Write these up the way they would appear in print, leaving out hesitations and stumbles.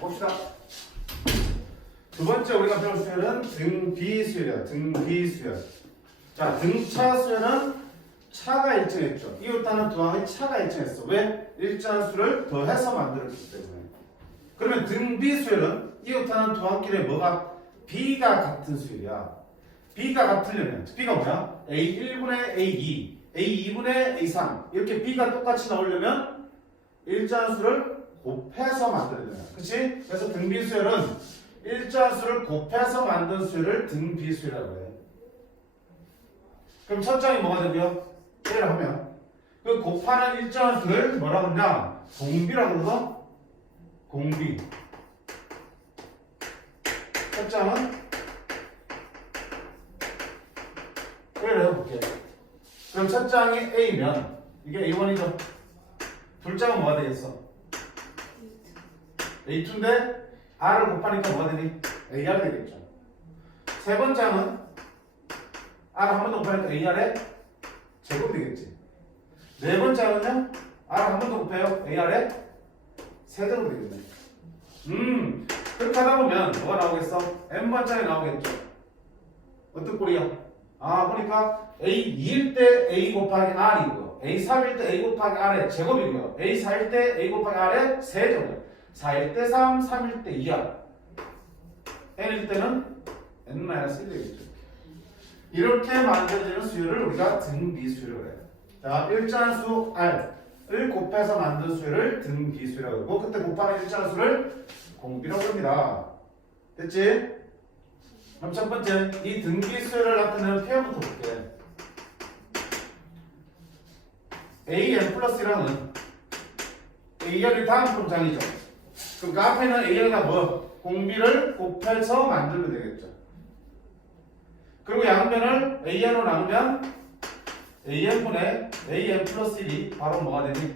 봅시다. 두 번째 우리가 배울 수열은 등비수열이야. 등비수열. 자, 등차 수열은 차가 일정했죠. 이웃하는 두 항의 차가 일정했어. 왜? 일정한 수를 더해서 만들었기 때문에. 그러면 등비수열은 이웃하는 두 항끼리 뭐가? B가 같은 수열이야. B가 같으려면 B가 뭐야? A1분의 A2, A2분의 A3 이렇게 B가 똑같이 나오려면 일정한 수를 곱해서 만들어야 되잖아. 그치? 그래서 등비수열은 일정한 수를 곱해서 만든 수열을 등비수열이라고 해. 그럼 첫 장이 뭐가 되고요? 1을 하면 그 곱하는 일정한 수를 뭐라고 그러냐? 공비라고 그러죠? 공비. 첫 장은 1을 해볼게. 그럼 첫 장이 A면 이게 A1이죠? 둘 장은 뭐가 되겠어? A2인데 R을 곱하니까 뭐가 되니? AR 되겠죠. 세 번째는 R 한 번 더 곱하니까 AR의 제곱 되겠지. 네 번째는요? R 한 번 더 곱해요. AR의 세제곱 되겠네. 그렇게 하다 보면 뭐가 나오겠어? N번째에 나오겠죠. 어떤 꼴이야? 아, 보니까 A2일 때 A 곱하기 R이고요. A3일 때 A 곱하기 R의 제곱이고요. A4일 때 A 곱하기 R의 세제곱. 4일 때 3, 3일 때 2야. n일 때는 n-1 되겠죠. 이렇게 만들어지는 수열을 우리가 등비수열이라고 해요. 자, 일정한 수 r을 곱해서 만든 수열을 등비수열이라고 하고 그때 곱하는 일정한 수를 공비라고 합니다. 됐지? 그럼 첫 번째, 이 등비수열을 나타내는 표현부터 볼게. an 플러스 1항은 an이 다음 문장이죠. 그럼 그 앞에는 an이가 뭐? 공비를 곱해서 만들면 되겠죠. 그리고 양변을 an으로 나누면 an분의 an 플러스 1이 바로 뭐가 되니?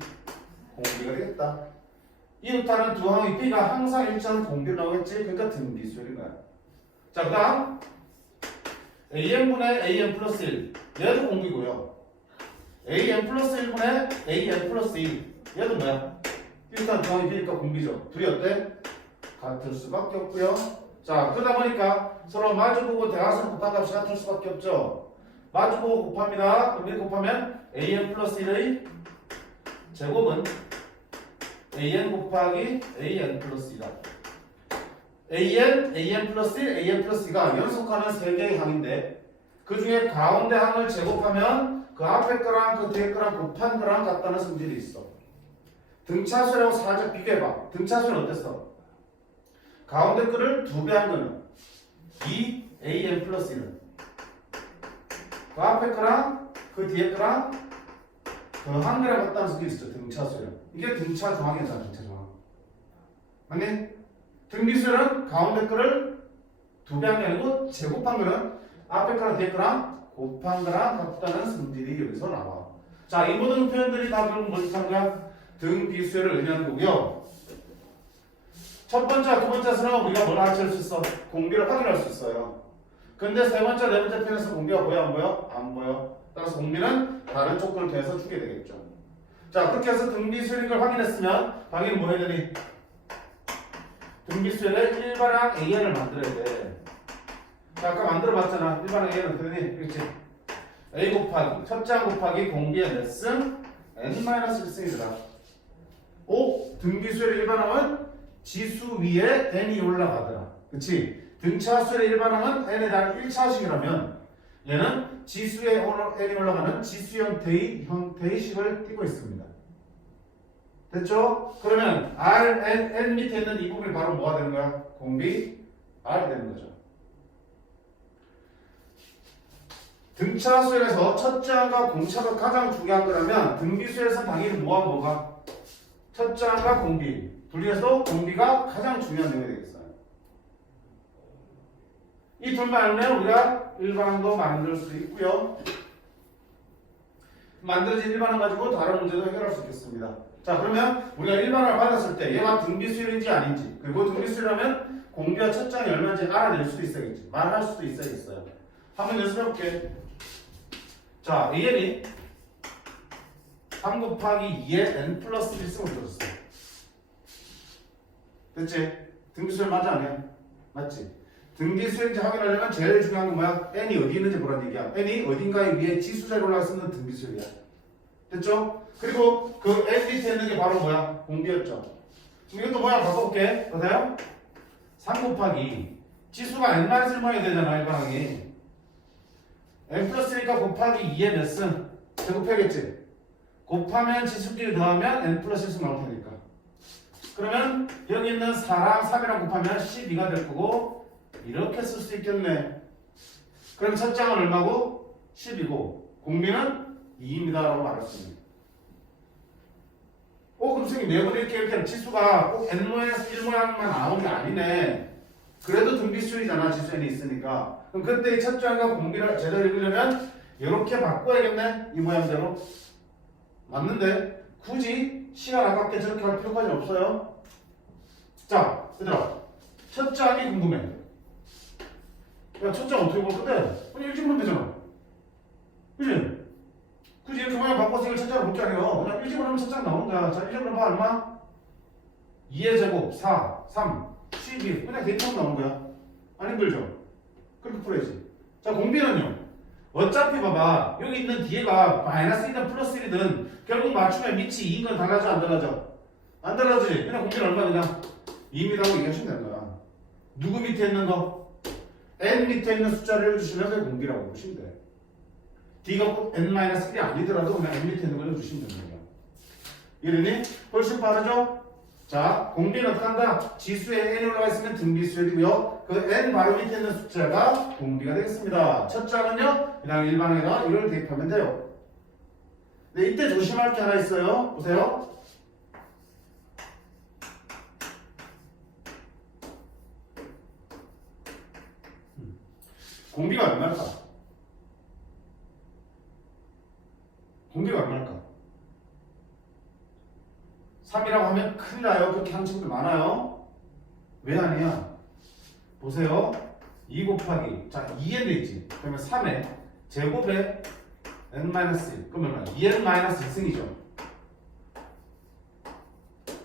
공비가 되겠다. 이웃하는 두 항의 b가 항상 일정 공비로 나오겠지? 그러니까 등비수열인 거야. 자, 그 다음 an분의 an 플러스 1 얘도 공비고요. an 플러스 1분의 an 플러스 1 얘도 뭐야? 이웃하는 두 항의 b니까 공비죠. 둘이 어때? 같을 수밖에 없고요. 자, 그러다 보니까 서로 마주보고 대각선 곱한 값이 같을 수밖에 없죠. 마주보고 곱합니다. 그럼 이렇게 곱하면 an 플러스 1의 제곱은 an 곱하기 an 플러스 2다. an 플러스 1, an 플러스 2가 연속하는 세 개의 항인데 그 중에 가운데 항을 제곱하면 그 앞에 거랑 그 뒤에 거랑 곱한 거랑 같다는 성질이 있어. 등차수라고 살짝 비교해봐. 등차수는 어땠어? 가운데 거를 2배 한 거는 2an 플러스 1은 그 앞에 거랑 그 뒤에 거랑 그 한 개랑 같다는 성질이 있어. 등차수는 이게 등차 조항이잖아. 등차 조항 맞니? 등비수는 가운데 거를 2배 한 게 아니고 제곱한 거는 앞에 거랑 뒤에 거랑 곱한 거랑 같다는 성질이 여기서 나와. 자, 이 모든 표현들이 다 그럼 무엇을 한 거야? 등비수를 의미하는 거고요. 첫 번째와 두 번째에서는 우리가 뭘 할 수 있어? 공비를 확인할 수 있어요. 근데 세 번째, 네 번째 편에서 공비가 보여? 안 보여? 안 보여. 따라서 공비는 다른 조건을 더해서 주게 되겠죠. 자, 그렇게 해서 등비수열인 걸 확인했으면 당연히 뭐 해야 되니? 등비수열의 일반항 AN을 만들어야 돼. 자, 아까 만들어봤잖아. 일반항 AN은 어떻게 되니? 그렇지? A 곱하기 첫 장 곱하기 공비의 몇 승? n-1승이더라. 오, 등비수열의 일반항은 지수 위에 n이 올라가더라. 그치? 등차수의 일반항은 n에 대한 1차식이라면 얘는 지수에 n이 올라가는 지수 형태의 식을 띠고 있습니다. 됐죠? 그러면 n 밑에 있는 이 부분이 바로 뭐가 되는 거야? 공비 R이 되는 거죠. 등차수열에서 첫장과 공차가 가장 중요한 거라면 등비수열에서 당연히 뭐가? 첫장과 공비 둘리에서 공비가 가장 중요한 내용이 되겠어요. 이 둘 말면 우리가 일반항도 만들 수 있고요. 만들어진 일반항 가지고 다른 문제도 해결할 수 있겠습니다. 자, 그러면 우리가 일반항을 받았을 때 얘가 등비수열인지 아닌지 그리고 등비수열이라면 공비와 첫장이 얼마인지 알아낼 수도 있어야겠지. 말할 수도 있어야겠어요. 한번 연습해볼게. 자, an이 3 곱하기 2의 n 플러스 1승을 줬어. 됐지? 등비수열 맞아 아니야? 맞지? 등비수열인지 확인하려면 제일 중요한 건 뭐야? n이 어디 있는지 보라는 얘기야. n이 어딘가에 위에 지수자로 올라가 쓰는 등비수열이야. 됐죠? 그리고 그 n 밑에 있는 게 바로 뭐야? 공비였죠. 그럼 이것도 뭐야? 바꿔볼게. 보세요. 3 곱하기 지수가 n-1 모여야 되잖아. 일반항이. n 플러스니까 곱하기 2의 몇 승? 제곱해야겠지? 곱하면 지수끼리 더하면 n 플러스 1승 나올 테니까. 그러면 여기 있는 4랑 3이랑 곱하면 12가 될 거고 이렇게 쓸 수 있겠네. 그럼 첫 장은 얼마고? 10이고 공비는 2입니다 라고 말할 수 있는. 그럼 선생님 내분 이렇게 지수가 꼭 n-1 모양만 나오는 게 아니네. 그래도 등비수열이잖아. 지수 n이 있으니까. 그럼 그때 첫 장과 공비를 제대로 읽으려면 이렇게 바꿔야겠네. 이 모양대로. 맞는데 굳이 시간 아깝게 저렇게 할 필요까지 없어요. 자, 얘들아. 첫 장이 궁금해. 야, 첫 장 어떻게 볼 건데? 그냥 일찍 보면 되잖아. 그치? 굳이 이렇게 모양 바꿔서 이걸 첫 장을 볼 게 아니라 그냥 일찍 보면 첫 장 나오는 거야. 자, 일찍 보면 얼마? 2의 제곱, 4, 3, 12. 그냥 대입하면 나오는 거야. 안 힘들죠? 그렇게 풀어야지. 자, 공비는요. 어차피 봐봐. 여기 있는 뒤에가 마이너스 1이든 플러스 1이든 결국 맞추면 밑이 2인 건 달라져 안 달라져? 안 달라지지. 그냥 공비는 얼마 그냥 2입니다라고 얘기하시면 되는 거야. 누구 밑에 있는 거? n 밑에 있는 숫자를 읽어주시면 그 공비라고 보시면 돼. d가 꼭 n-1이 아니더라도 그냥 n 밑에 있는 걸 읽어주시면 되는 거야. 이러니 훨씬 빠르죠? 자, 공비는 어떻게 한다? 지수에 n이 올라가 있으면 등비수열이고요. 그 n 바로 밑에 있는 숫자가 공비가 되겠습니다. 첫 장은요, 그냥 일반에다가 이걸 대입하면 돼요. 네, 이때 조심할 게 하나 있어요. 보세요. 공비가 얼마일까? 공비가 얼마일까? 3이라고 하면 큰일 나요. 그렇게 하는 친구들 많아요. 왜 아니야? 보세요. 2 곱하기 자 2n 있지. 그러면 3의 제곱에 n-1 그러면 2n-2승이죠.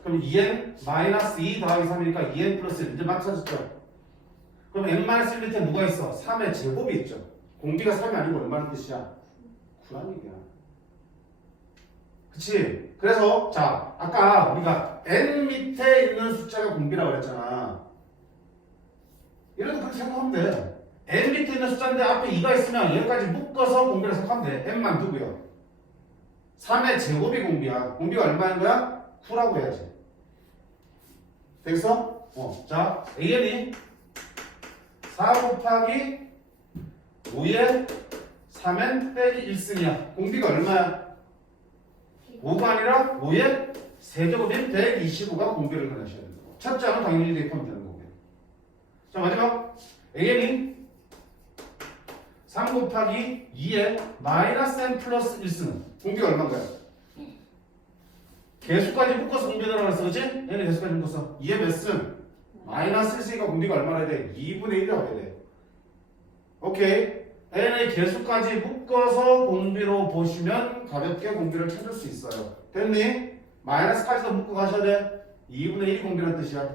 그럼 2n-2 더하기 3이니까 2n 플러스 1 이제 맞춰졌죠. 그럼 n-1 밑에 뭐가 있어? 3의 제곱이 있죠. 공비가 3이 아니고 얼마나 뜻이야? 9라는 얘기야. 그치? 그래서 자 아까 우리가 n 밑에 있는 숫자가 공비라고 그랬잖아. 이래도 그렇게 생각하면 돼. n 밑에 있는 숫자인데 앞에 2가 있으면 여기까지 묶어서 공비라고 생각하면 돼. n만 두고요. 3의 제곱이 공비야. 공비가 얼마인 거야? 9라고 해야지. 되겠어? 자 an이 4 곱하기 5에 3n 빼기 1승이야. 공비가 얼마야? 5가 아니라 5의 세제곱인 125가 공비를 가르쳐야 된다. 첫 장은 당연히 대입하면 되는 거고요. 자 마지막 an이 3 곱하기 2의 마이너스 n 플러스 1승은 공비가 얼마인가요? 개수까지 묶어서 공비 들어갔어. 그치? 얘는 개수까지 묶어서 2의 몇 승? 마이너스 1승이니까 공비가 얼마나 해야 돼? 2분의 1이라고 해야 돼. 오케이. n의 개수까지 묶어서 공비로 보시면 가볍게 공비를 찾을 수 있어요. 됐니? 마이너스까지도 묶고 가셔야 돼. 2분의 1이 공비라는 뜻이야.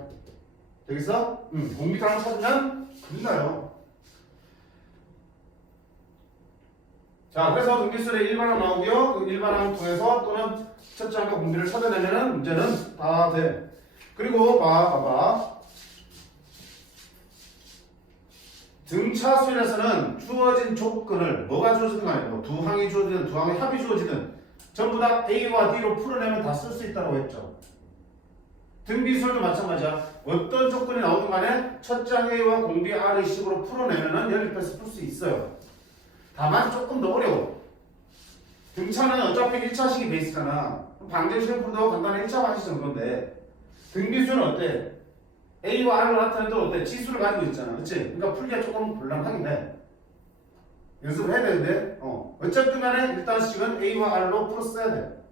되겠어? 공비 하나 찾으면 끝나요. 자, 그래서 등비수열의 일반항 나오고요. 그 일반항 통해서 또는 첫 장과 공비를 찾아내면 문제는 다 돼. 그리고 봐봐. 등차수열에서는 주어진 조건을 뭐가 주어지든 간에 두 항이 주어지든 두 항의 합이 주어지든 전부 다 A와 D로 풀어내면 다 쓸 수 있다고 했죠. 등비수열도 마찬가지야. 어떤 조건이 나오든 간에 첫 장 A와 공비 R의 식으로 풀어내면 연립해서 풀 수 있어요. 다만 조금 더 어려워. 등차는 어차피 1차식이 베이스잖아. 방정식을 풀어도 간단히 1차 방식 정도인데 등비수열은 어때? A와 R을 나타내도 어때? 지수를 가지고 있잖아. 그치? 그러니까 풀기가 조금 곤란하긴 해. 연습을 해야 되는데, 어쨌든 간에 일단 식은 A와 R로 풀었어야 돼.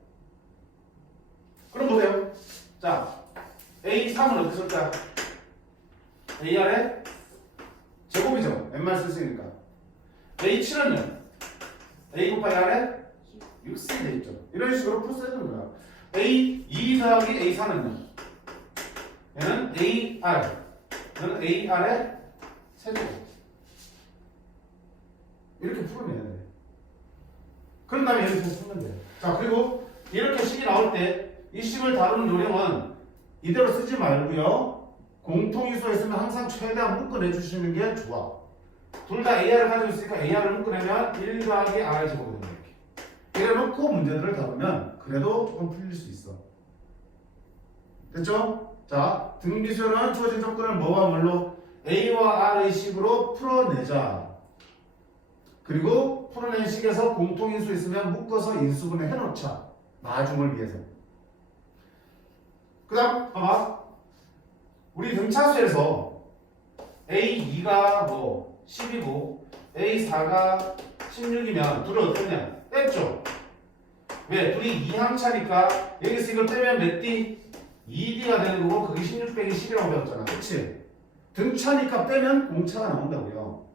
그럼 보세요. 자, A3은 어떻게 쓸까? AR의 제곱이죠. n만 쓸수있으니까. A7은요? A 곱하기 R의 6승이 되있죠. 이런 식으로 풀었어야 되는 거야. A2 더하기 A4는요? 얘는 AR 이거는 AR의 세제곱. 이렇게 풀어내야 돼. 그런 다음에 얘를 계속 풀면 돼. 자, 그리고 이렇게 식이 나올 때 이 식을 다루는 요령은 이대로 쓰지 말고요. 공통이수가 있으면 항상 최대한 묶어내 주시는 게 좋아. 둘 다 AR을 가지고 있으니까 AR을 묶어내면 1 더하기 R 제곱이 된다. 이렇게. 이래놓고 문제들을 다루면 그래도 조금 풀릴 수 있어. 됐죠? 자, 등비수열은 주어진 조건을 뭐와 뭘로? A와 R의 식으로 풀어내자. 그리고 풀어낸 식에서 공통인수 있으면 묶어서 인수분해 해놓자. 나중을 위해서. 그 다음 봐봐. 우리 등차수에서 A2가 뭐 10이고 A4가 16이면 둘이 어떠냐? 뺐죠? 왜? 둘이 2항차니까 여기서 이걸 빼면 몇 D? 2D가 되는 거고 그게 16 빼기 10이라고 배웠잖아. 그치? 등차니까 빼면 공차가 나온다고요.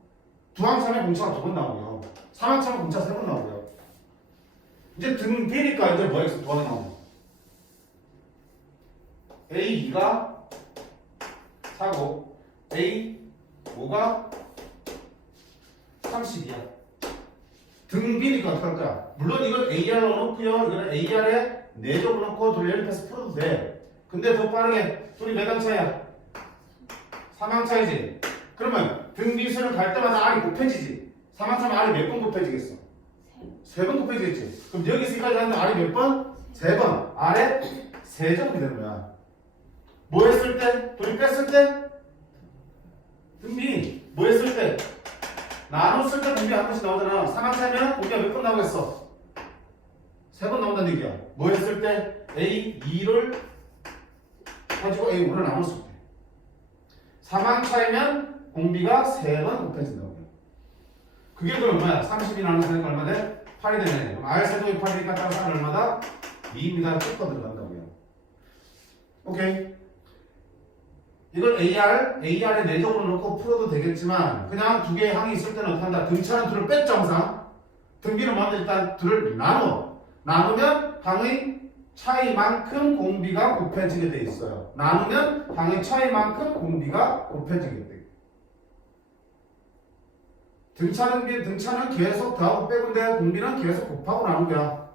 두 항차면 공차가 2번 나오고요. 3항차면 공차 3번 나오고요. 이제 등 B니까 이제 뭐가 있어? 2번 나오고. A2가 4고 A5가 30이야. 등 B니까 어떻게 할 거야? 물론 이건 AR로 넣고요. 이거는 AR에 4점 넣고 둘 연립해서 풀어도 돼. 근데 더 빠르게 둘이 몇 항차야? 3항차이지? 그러면 등 B수는 갈 때마다 R이 곱해지지? 3항차면 R이 몇 번 곱해지겠어? 3번 곱해지겠지? 그럼 여기서까지 하는데 R이 몇 번? 3번. R에 3점이 되는 거야. 뭐 했을 때? 둘이 뺐을 때? 등비. 뭐 했을 때? 나눴을 때 등비 한 번씩 나오잖아. 3항차면 등비가 몇 번 나오겠어? 3번 나온다는 얘기야. 뭐 했을 때? A2를 가지고 A5를 나눴을 때. 3항차이면 공비가 3번 곱해진다고. 그게 그럼 얼마야? 30이 나누는 거 얼마 돼? 8이 되네. 그럼 R 세제곱이 8이니까 따라서 R 얼마다? 2입니다. 쭉 들어간다고요. 오케이. 이걸 AR에 내적으로 넣고 풀어도 되겠지만 그냥 두 개의 항이 있을 때는 어떻게 한다? 등차는 둘을 뺐죠 항상. 등비는 먼저 일단 둘을 나누면 항의 차이만큼 공비가 곱해지게 돼 있어요. 나누면 항의 차이만큼 공비가 곱해지게 돼. 등차는 계속 더하고 빼고인데 공비는 계속 곱하고 나눈 거야.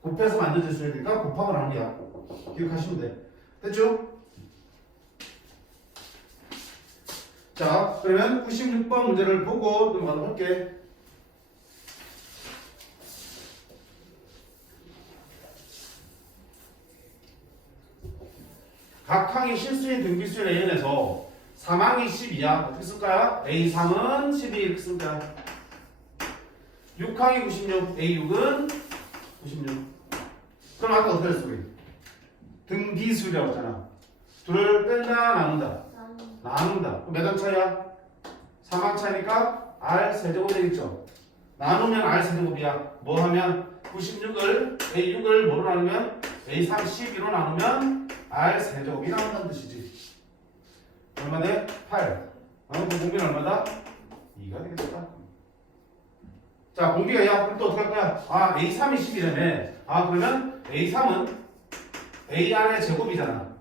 곱해서 만들어질 수 있으니까 곱하고 나눈 거야. 기억하시면 돼. 됐죠? 자, 그러면 96번 문제를 보고 넘어가도록 할게. 각 항이 실수인 등비수열 A에서 3항이 12야. 어떻게 쓸까요? A3은 12 이렇게 쓸 거야. 6항이 96, A6은 96. 그럼 아까 어떻게 했어 우리? 등비수열이라고 했잖아. 둘을 뺀다 나눈다. 나눈다. 그럼 몇 항 차이야? 3항 차이니까 R 세제곱 되겠죠. 나누면 R 세제곱이야. 뭐 하면 96을 A6을 뭐로 나누면 A3 12로 나누면 R 세제곱이 나온다는 뜻이지. 얼마 돼? 8. 그럼 공비는 얼마다? 2가 되겠다. 자, 공비가 야, 그럼 또 어떻게 할 거야? 아, A3이 10이라네. 아, 그러면 A3은 AR의 제곱이잖아.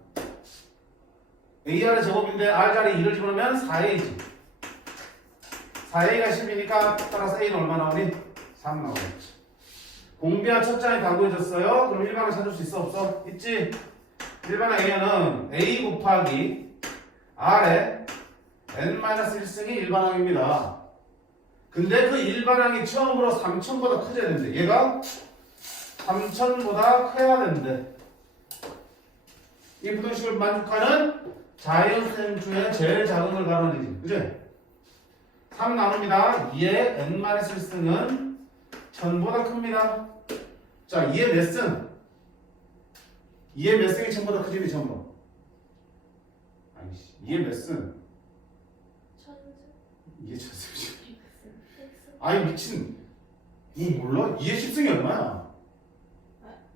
AR의 제곱인데 R 자리에 2를 집어넣으면 4A지. 4A가 10이니까 따라서 A는 얼마 나오니? 3 나오겠지. 공비와 첫 장이 다 구해졌어요. 그럼 일반을 찾을 수 있어 없어? 있지? 일반의 A는 A 곱하기 R의 n-1승이 일반항입니다. 근데 그 일반항이 처음으로 3,000보다 커져야 되는데 얘가 3,000보다 커야 되는데 이 부등식을 만족하는 자연수생 중에 제일 작은 걸 가로내지. 그치? 3 나눕니다. 2의 n-1승은 1000보다 큽니다. 자, 2의 몇 승? 2의 몇 승이 1000보다 크지, 처음으로? 아니씨, 2의 몇 승? 2의 1000승. 아니, 미친. 뭐 몰라? 2의 10승이 얼마야?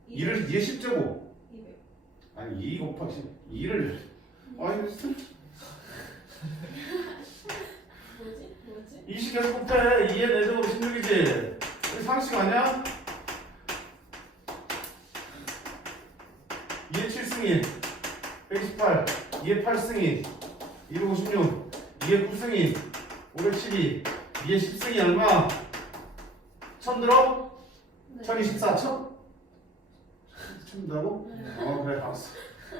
2의 10제곱. 아니, 2 곱하기 10. 2를. 아니, 무슨. 뭐지? 20 계속 곱해. 2의 4제곱 16이지. 우리 상식 아니야? 2의 7승이 118, 2의 8승이 256 2의 9승이 512 2의 10승이 얼마? 처음 들어? 네. 1024 처음 든다고? 네. 그래 알았어.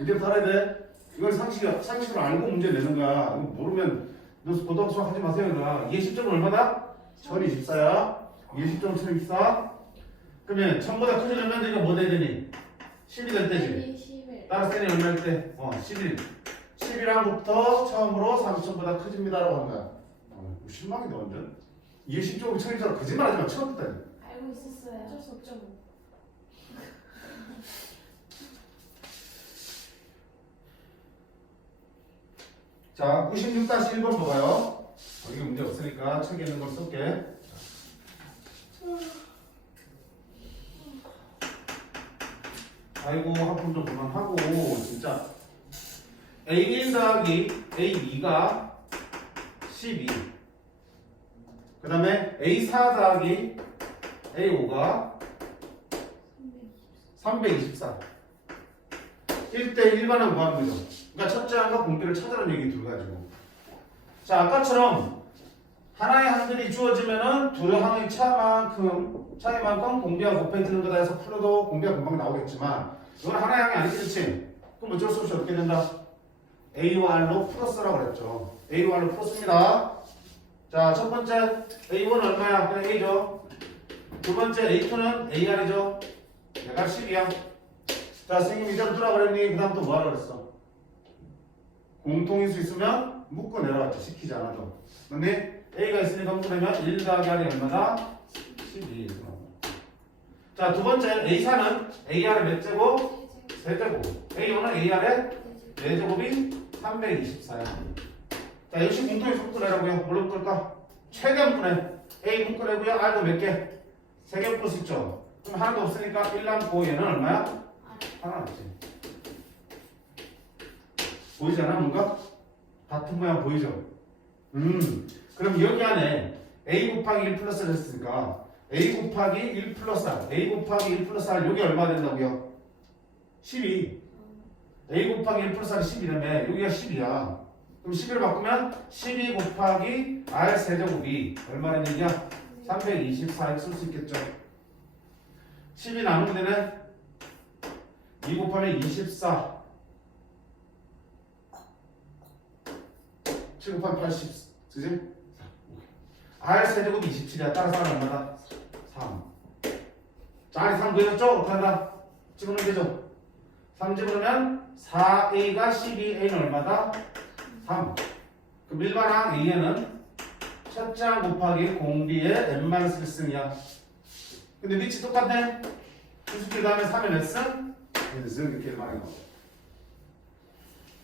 이제부터 알아야 돼. 이걸 상식으로 알고 문제 내는 거야. 이거 모르면 너 고등학교 수학 하지 마세요. 그러나 2의 10점은 얼마다? 1024야. 2의 10점은 1024. 그러면 1000보다 크지 몇 년되니까 뭐 돼야 되니? 10이 될 때지. 11. 따라서 n이 얼마일 때? 11. 11항부터 처음으로 3000보다 크집니다라고 하는 거야. 실망이다 완전. 2의 10점은 1024 거짓말하지 마. 처음 듣다니. 알고 있었어요. 어쩔 수 없죠 뭐. 자, 96-1번 봐봐요. 이게 문제 없으니까 책에 있는 걸 쓸게. 아이고, 하품 좀 그만하고, 진짜. A1 더하기 A2가 12. 그 다음에 A4 더하기 A5가 324. 1대 1반은 구하는 거죠. 그러니까 첫째 항과 공비를 찾으라는 얘기 둘 가지고. 자, 아까처럼 하나의 항들이 주어지면은 두 항의 차이만큼 공비와 곱해지는 거다 해서 풀어도 공비가 금방 나오겠지만 이건 하나의 항이 아니지, 그렇지? 그럼 어쩔 수 없이 어떻게 된다? A와 R로 풀었으라고 그랬죠. A와 R로 풀었습니다. 자, 첫 번째 A1은 얼마야? 그냥 A죠. 두 번째 A2는 AR이죠. 얘가 10이야. 자, 선생님 이대로 두라 그랬니? 그 다음 또 뭐하라 그랬어? 공통일 수 있으면 묶어 내려왔지. 시키지 않아도. 근데 A가 있으니까 묶어내면 1 더하기 R이 얼마다? 12. 자, 두 번째 A4는 AR의 몇 제곱? 3제곱. A5는 AR의 4제곱이 324야. 자, 역시 공통일 수 묶어내라고요. 뭘로 묶을까? 최대 묶어내. A 묶어내고요. R도 몇 개? 3개 묶을 수 있죠. 그럼 하나도 없으니까 1 남고 얘는 얼마야? 하나 남지. 보이지 않아? 뭔가? 같은 모양 보이죠? 그럼 여기 안에 A 곱하기 1 플러스를 했으니까 A 곱하기 1 플러스 R, A 곱하기 1 플러스 R 여기 얼마 된다고요? 12. A 곱하기 1 플러스 R이 12라며 여기가 10이야. 그럼 12를 바꾸면 12 곱하기 R 세제곱이 얼마라는 얘기야? 324 쓸 수 있겠죠? 10이 나누면 되네? 2 곱하면 24 7 곱하면 80 그지? R 세제곱이 27이야. 따라서 R은 얼마다? 3. 자, R이 3 보였죠? 어떻게 한다? 집어넣으면 되죠? 3 집어넣으면 4A가 12A는 얼마다? 3. 그럼 일반항 A에는 첫째 항 곱하기 공비의 n-1승이야. 근데 위치 똑같네? 수수길 다음에 3의 몇 승? 1승 이렇게 말하는 거.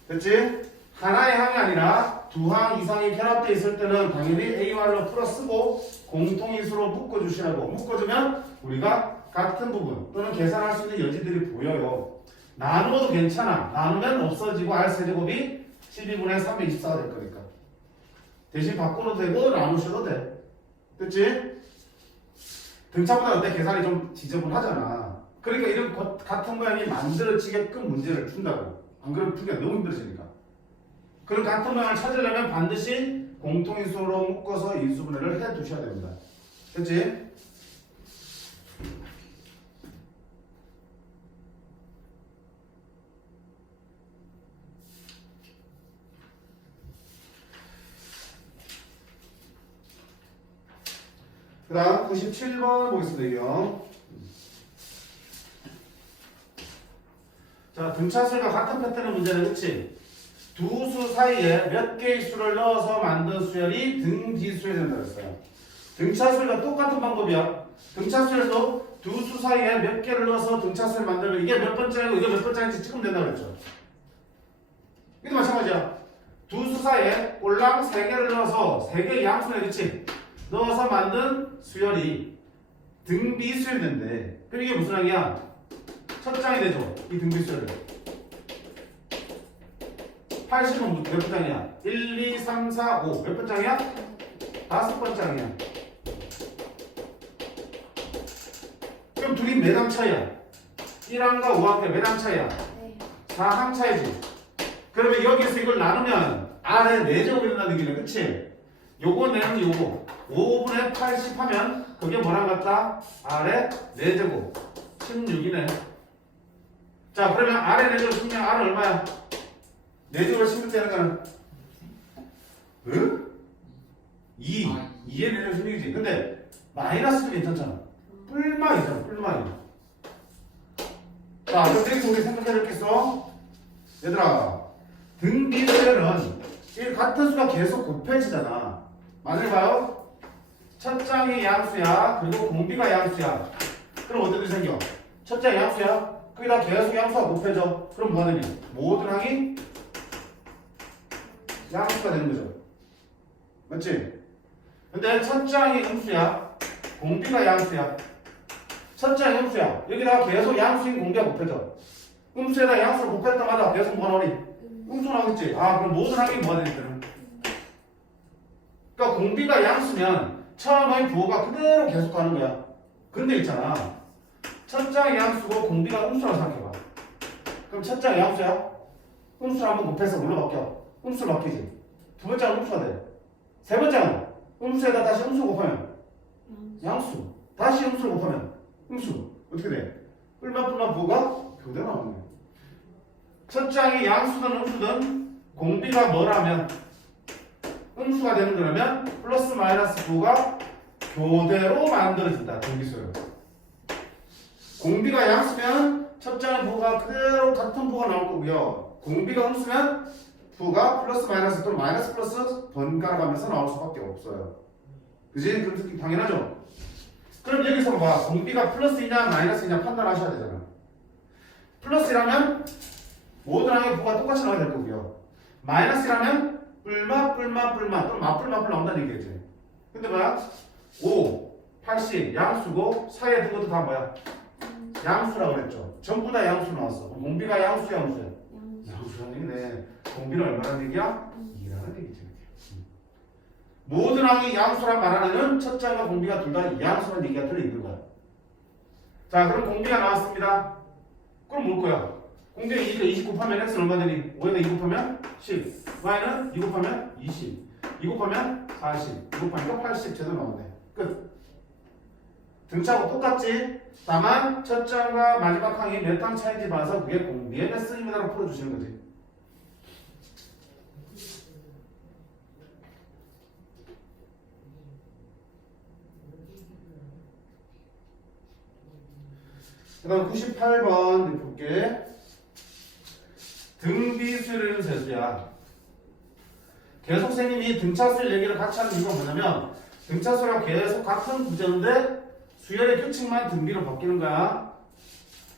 됐지? 하나의 항이 아니라 두 항 이상이 결합되어 있을 때는 당연히 A와 R로 풀어 쓰고 공통인수로 묶어주시라고. 묶어주면 우리가 같은 부분 또는 계산할 수 있는 여지들이 보여요. 나누어도 괜찮아. 나누면 없어지고 R 세제곱이 12분의 324가 될 거니까. 대신 바꿔도 되고 나누셔도 돼. 됐지? 등차보다 어때? 계산이 좀 지저분하잖아. 그러니까 이런 같은 모양이 만들어지게끔 문제를 푼다고. 안 그러면 풀기가 너무 힘들어지니까. 그런 같은 모양을 찾으려면 반드시 공통인수로 묶어서 인수분해를 해 두셔야 됩니다. 됐지? 그 다음 97번 보겠습니다. 이요. 자, 등차수가 같은 패턴의 문제는 그치? 두 수 사이에 몇 개의 수를 넣어서 만든 수열이 등비수열이 된다고 했어요. 등차수가 똑같은 방법이야. 등차수열도 두 수 사이에 몇 개를 넣어서 등차수를 만들면 이게 몇 번째고 이게 몇 번째인지 찍으면 된다고 그랬죠. 이것도 마찬가지야. 두 수 사이에 꼴랑 3개를 넣어서 3개의 양수네, 그치? 넣어서 만든 수열이 등비수열이 된대. 그럼 이게 무슨 항이야? 첫 장이 되죠. 이 등비수열이. 80은 몇 번장이야? 1, 2, 3, 4, 5. 몇 번장이야? 5번장이야. 그럼 둘이 몇 항 차이야? 1항과 5항 몇 항 차이야? 네. 4항 차이지. 그러면 여기서 이걸 나누면 R에 4제곱이 된다는 얘기네. 그치? 요거 내는 요거 5분의 80 하면 그게 뭐랑 같다? R에 4제곱 16이네. 자 그러면 R에 4제곱 16면 R은 얼마야? 4제곱을 16 되는 거는 응? 2 2에 4제곱 16이지. 근데 마이너스도 괜찮잖아. 뿔마이잖아. 뿔마이. 자 그럼 여기서 우리 생각해야 될 게 있어. 얘들아 등비수열은 이 같은 수가 계속 곱해지잖아. 맞을까요? 첫 장이 양수야. 그리고 공비가 양수야. 그럼 어떤 일이 생겨? 첫 장이 양수야. 거기다 계속 양수가 곱해져. 그럼 뭐가 되니? 모든 항이 양수가 되는 거죠. 맞지? 근데 첫 장이 음수야. 공비가 양수야. 첫 장이 음수야. 여기다가 계속 양수인 공비가 곱해져. 음수에다 양수를 곱할 때마다 계속 뭐가 나오니? 음수 나오겠지. 아 그럼 모든 항이 뭐가 되니? 그러니까 공비가 양수면 처음의 부호가 그대로 계속 가는 거야. 근데 있잖아. 첫 장이 양수고 공비가 음수라고 생각해봐. 그럼 첫 장이 양수야? 음수를 한번 곱해서 뭘로 바뀌어? 음수로 바뀌지. 두 번째는 음수가 돼. 세 번째는 음수에다 다시 음수 곱하면 양수. 다시 음수를 곱하면 음수. 어떻게 돼? 뿔만 부호가 교대로 나오는 거야. 첫 장이 양수든 음수든 공비가 뭐라면 음수가 되는 거라면 플러스 마이너스 부호가 교대로 만들어진다. 등비수열. 공비가 양수면 첫 장의 부호가 그대로 같은 부호가 나올 거고요. 공비가 음수면 부호가 플러스 마이너스 또는 마이너스 플러스 번갈아 가면서 나올 수밖에 없어요. 그지? 그 느낌 당연하죠? 그럼 여기서 봐. 공비가 플러스이냐 마이너스이냐 판단하셔야 되잖아. 플러스라면 모든 항의 부호가 똑같이 나와야 될 거고요. 마이너스라면 뿔마 또는 맞뿔 나온다는 얘기겠지. 근데 뭐야? 5, 80 양수고 사이에 든 것도 다 뭐야? 양수라고 그랬죠. 전부 다 양수 나왔어. 공비가 양수야 음수야? 양수라는 얘기네. 공비는 얼마라는 얘기야? 2라는 얘기지. 모든 항이 양수란 말하는 첫 장과 공비가 둘 다 양수라는 얘기가 들어있는 거야. 자 그럼 공비가 나왔습니다. 그럼 뭘 거야? 공비가 2 곱하면 x는 얼마 되니? 5에다 2 곱하면 10 y는 2 곱하면 20 2 곱하면 40 2 곱하니까 80 제대로 나오네. 끝. 등차하고 똑같지? 다만 첫 장과 마지막 항이 몇 항 차이인지 봐서 그게 공비의 몇 승입니다라고 풀어주시는 거지. 그 다음 98번 볼게. 등비수열은 세수야. 계속 선생님이 등차수열 얘기를 같이 하는 이유가 뭐냐면 등차수열하고 계속 같은 구조인데 수열의 규칙만 등비로 바뀌는 거야.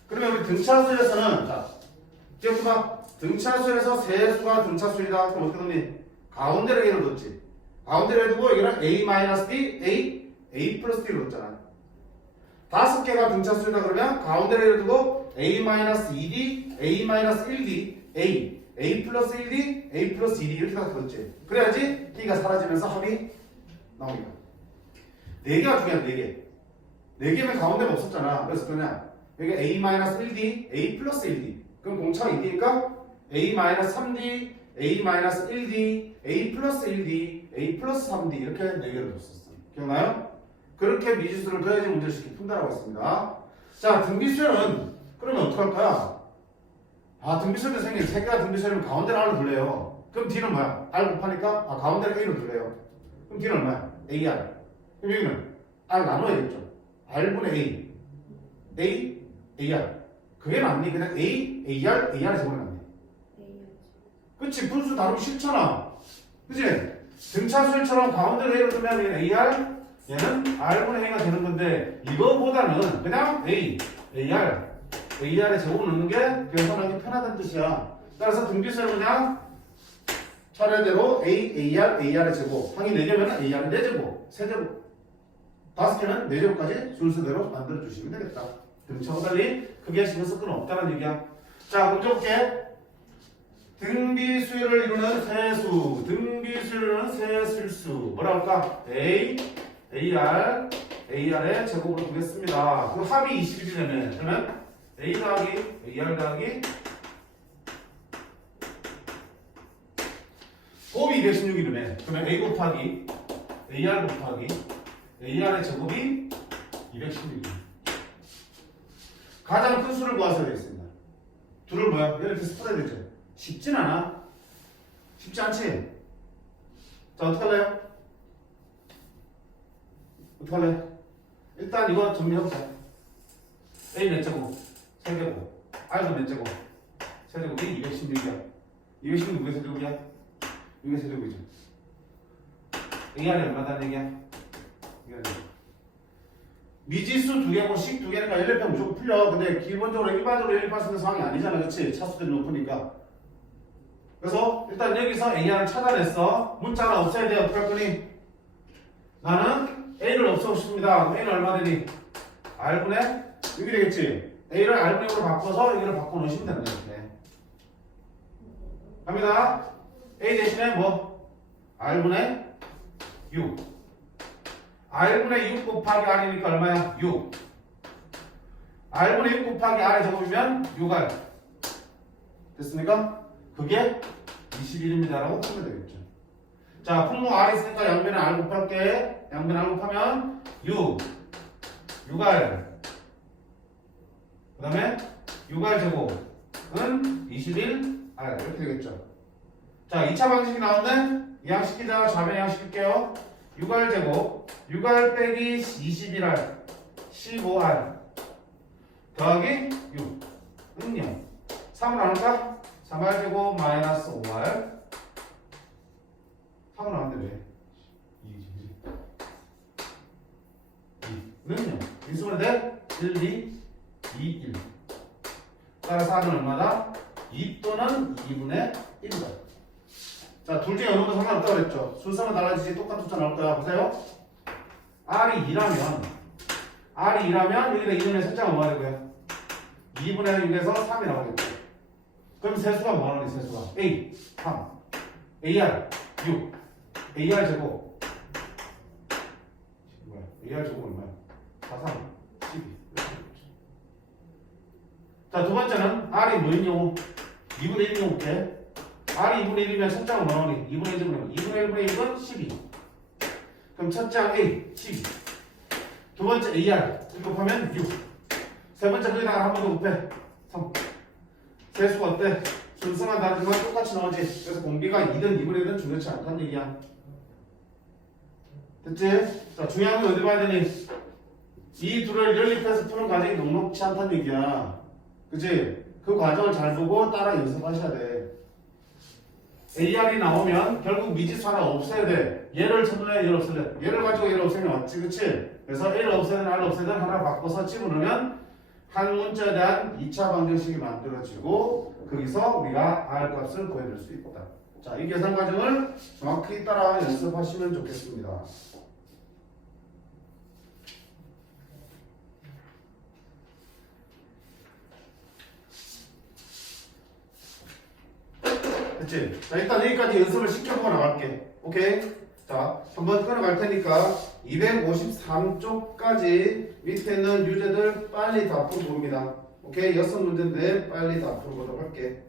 그러면 우리 등차수열에서는 자, 기억해봐. 등차수열에서 세수가 등차수열이다. 그럼 어떻게 되니? 가운데를 A로 넣었지. 가운데를 두고 여기는 A-D, A 플러스 D로 넣었잖아. 5개가 등차수열이다 그러면 가운데를 두고 A-2D, A-1D, A 플러스 1D, A 플러스 2D 이렇게 다 들었지. 그래야지 D가 사라지면서 합이 나옵니다. 4개가 중요한 4개. 4개면 가운데가 없었잖아. 그래서 그냥 여기 A-1D, A 플러스 1D. 그럼 공차가 2D니까 A-3D, A-1D, A 플러스 1D, A 플러스 3D 이렇게 4개를 줬었어. 기억나요? 그렇게 미지수를 더해진 문제를 쉽게 푼다라고 했습니다. 자, 등비수열은 그러면 어떡할 거야? 아, 등비수열도 생긴 3개가 등비수열이면 가운데를 R로 둘래요. 그럼 D는 뭐야? R 곱하니까 가운데를 A로 둘래요. 그럼 D는 얼마야? AR. 그럼 여기는 R 나눠야겠죠. R분의 A, AR. 그게 낫니? 그냥 AR 제곱이 낫니? 그치? 분수 다루기 싫잖아. 그치? 등차수열처럼 가운데를 A로 두면 얘는 AR, 얘는 R분의 A가 되는 건데 이거보다는 그냥 AR의 제곱을 넣는 게 계산하기 편하다는 뜻이야. 따라서 등비수열은 그냥 차례대로 AR의 제곱. 항이 4개면 AR은 4제곱, 3제곱, 5개는 4제곱까지 순서대로 만들어주시면 되겠다. 등차와 달리 크게 신경 쓸 건 없다는 얘기야. 자, 문제 볼게. 등비수열을 이루는 세수. 등비수열을 이루는 세실수. 뭐라 할까? AR의 제곱으로 두겠습니다. 그럼 합이 20이라면 그러면 A 더하기 AR 더하기 216이네. 그러면 A 곱하기 AR 곱하기 AR의 제곱이 216이네. 가장 큰 수를 구하셔야 되겠습니다. 둘을 뭐야? 이렇게 풀어야 되죠. 쉽진 않아. 쉽지 않지? 자, 어떻게 할래요? 어떻게 할래요? 일단 이거 정리해보자. A 몇 제곱? 3제곱. R도 몇 제곱? 3제곱이 216이야. 216 누구의 세제곱이야? 6의 세제곱이죠. AR이 얼마다는 얘기야? 미지수 2개고식 2개니까 1,1평 무조건 풀려. 근데 기본적으로 일반적으로 1,1 쓰는 상황이 아니잖아. 그치? 차수들이 높으니까. 그래서 일단 여기서 AR을 찾아냈어. 문자가 없어야 돼. 어떻게 할 거니? 나는 A를 없애고 싶습니다. 그럼 A는 얼마 되니? R분의 6이 되겠지? A를 R분의 6으로 바꿔서 여기를 바꿔놓으시면 된다. 이렇게. 갑니다. A 대신에 뭐? R분의 6. R분의 6 곱하기 R이니까 얼마야? 6. R분의 6 곱하기 R의 제곱이면 6R. 됐습니까? 그게 21입니다. 라고 풀면 되겠죠. 자, 분모 R 있으니까 양변에 R 곱할게. 양변에 R 곱하면 6R. 그 다음에 6R 제곱은 21R. 이렇게 되겠죠. 자, 2차 방식이 나왔네? 이항시키자. 좌변 이항시킬게요. 6R 제곱 6R 빼기 21R 15R 더하기 6은 0. 3을 나눌까? 3R 제곱 마이너스 5R 3을 나누는데 왜? 2는 0. 인수분해 돼? 1, 2, 2, 1. 따라서 R은 얼마다? 2 또는 2분의 1이다. 자, 둘 중에 어느 거 상관없다고 그랬죠. 순서는 달라지지 똑같은 숫자 나올 거야. 보세요. R이 2라면 여기다 2분의 숫자가 뭐가 되고요? 2분의 6에서 3이 나오겠죠. 그럼 세수가 뭐가 나오니? 세수가 A 3 AR 6 AR 제곱 뭐야? AR 제곱 얼마야? 4, 3 12. 자, 두 번째는 R이 뭐였냐고? 2분의 1이냐고 볼게. R이 2분의 1이면 첫 장은 뭐 나오니? 2분의 1제곱이면 2분의 1분의 1은 12. 그럼 첫 장 A 12. 두 번째 AR 곱하면 6. 세 번째 거기다가 한 번 더 곱해 3. 세수가 어때? 순서만 다르지만 똑같이 나오지. 그래서 공비가 2든 2분의 1은 중요치 않다는 얘기야. 됐지? 자, 중요한 건 어디 봐야 되니? 이 둘을 연립해서 푸는 과정이 녹록치 않다는 얘기야. 그치? 그 과정을 잘 보고 따라 연습하셔야 돼. AR이 나오면 결국 미지수 하나 없애야 돼. 얘를 쳐줄래? 얘를 없앨래? 얘를 가지고 얘를 없애면 맞지? 그치? 그래서 A를 없애든 R을 없애든 하나 바꿔서 집어넣으면 한 문자에 대한 2차 방정식이 만들어지고 거기서 우리가 R 값을 구해낼 수 있다. 자, 이 계산 과정을 정확히 따라 연습하시면 좋겠습니다. 됐지? 자, 일단 여기까지 연습을 시켜보고 나갈게. 오케이? 자, 한번 끊어갈 테니까 253쪽까지 밑에 있는 유제들 빨리 다 풀어봅니다. 오케이? 6문제인데 빨리 다 풀어보도록 할게.